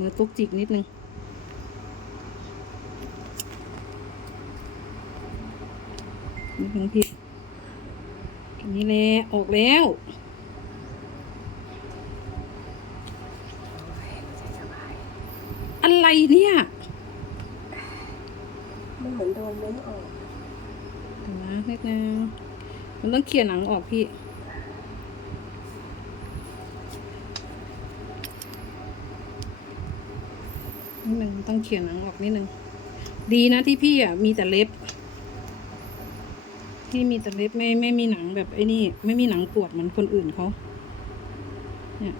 มือตุกจิกนิดนึง นิดนึงพี่อันนี้แหละออกแล้วอะไรเนี่ย มันเหมือนโดนเนื้อออกเดี๋ยวนะนิดนึงมันต้องเขี่ยหนังออกพี่ นิดนึงต้องเขี่ยหนังออกนิดนึง ดีนะที่พี่อะมีแต่เล็บพี่มีแต่เล็บไม่ไม่มีหนังแบบไอ้นี่ ไม่มีหนังปวดเหมือนคนอื่นเขาเนี่ย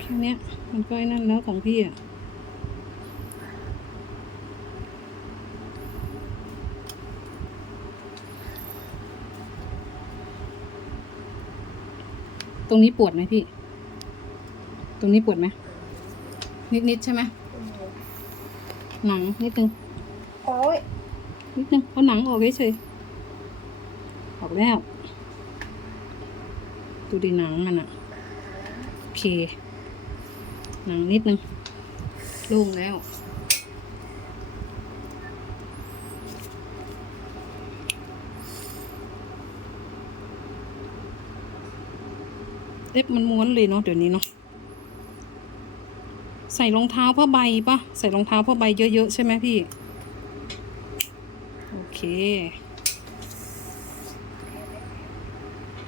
แค่เนี้ยมันก็ไอ้นั่นแล้วของพี่อะตรงนี้ปวดไหมพี่ ตรงนี้ปวดไหม นิดๆใช่ไหม หนังนิดนึงโอ้ยนิดนึงเอาหนังออกเฉยๆออกแล้ว ดูดีหนังมันอะโอเค หนังนิดนึงโล่งแล้วเล็บมันม้วนเลยเนาะเดี๋ยวนี้เนาะ ใส่รองเท้าผ้าใบปะใส่รองเท้าผ้าใบเยอะๆใช่ไหมพี่ โอเค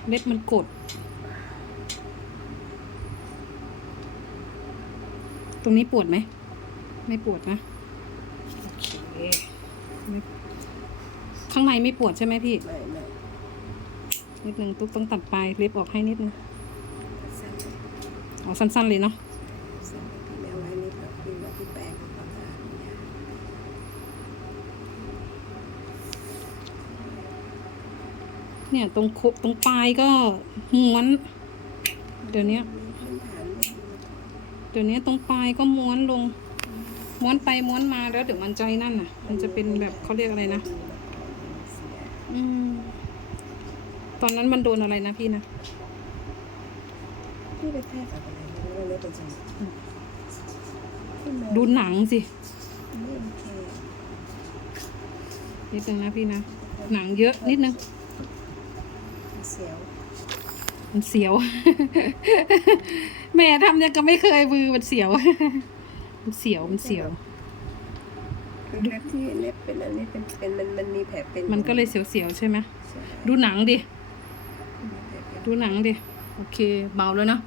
เล็บมันกด ตรงนี้ปวดไหม ไม่ปวดนะ โอเคไม่ข้างในไม่ปวดใช่ไหมพี่ไม่ไม่นิดนึงตุ๊กต้องตัดปลายเล็บออกให้นิดนึงสั้นเลยอ๋อสั้นๆเลยเนาะ สั้นเลยพี่แมวไว้นิดแบบพี่ว่าพี่แปลงความสะอาดเนี่ย เนี่ยตรงโคตรงปลายก็ม้วน เดี๋ยวนี้เดี๋ยวนี้ตรงปลายก็ม้วนลง ม้วนไปม้วนมาแล้วเดี๋ยวมันใจนั่นน่ะ มันจะเป็นแบบเขาเรียกอะไรนะอืมตอนนั้นมันโดนอะไรนะพี่นะพี่ไปแทกอะไรไม่รู้เลยเป็นจังดูหนังสิไม่โอเคนิดนึงนะพี่นะ หนังเยอะนิดนึง เสียวมันเสียว แม่ทำยังก็ไม่เคยมือมันเสียว มันเสียวมันเสียวคือเล็บที่เล็บเป็นอันนี้เป็นเป็นมันมันมีแผลเป็นมันก็เลยเสียวๆใช่ไหมใช่ดูหนังดิมีแผลเป็นดูหนังดิ โอเค เบาแล้วเนาะ